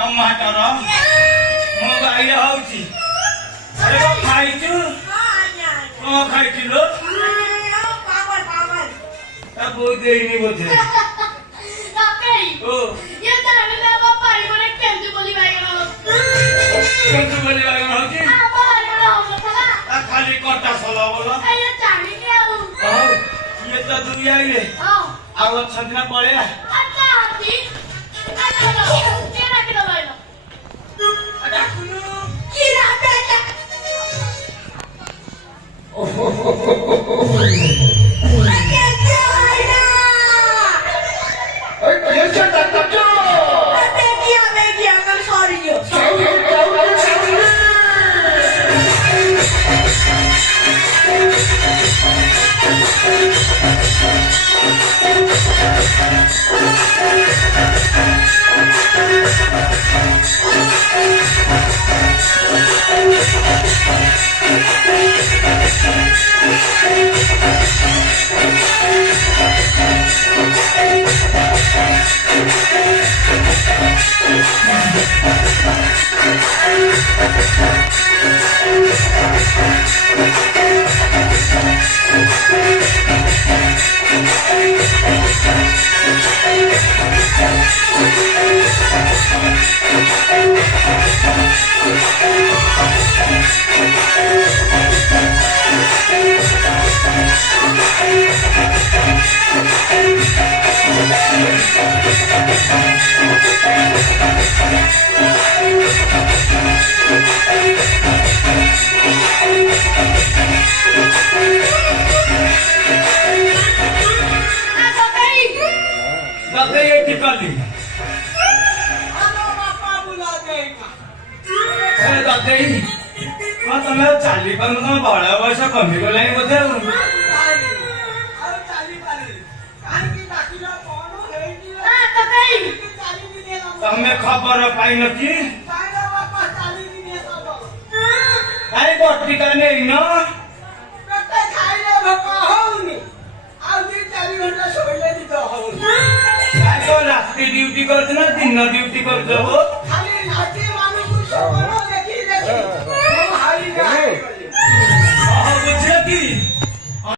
टमाटर मो गाई हूँ अरे खाइचु कौन खाइल बहुत देनी बोधे खाली कटा सला बोलो ये तो दुनिया ही आवाज छंदना पड़ेगा चाली पण बाळा वर्ष कमी गला बोधे तमें खबर पाई नथी आई बट्टी का नहीं न रात्रि ड्यूटी करते ना दिन ड्यूटी करते हो बुझे की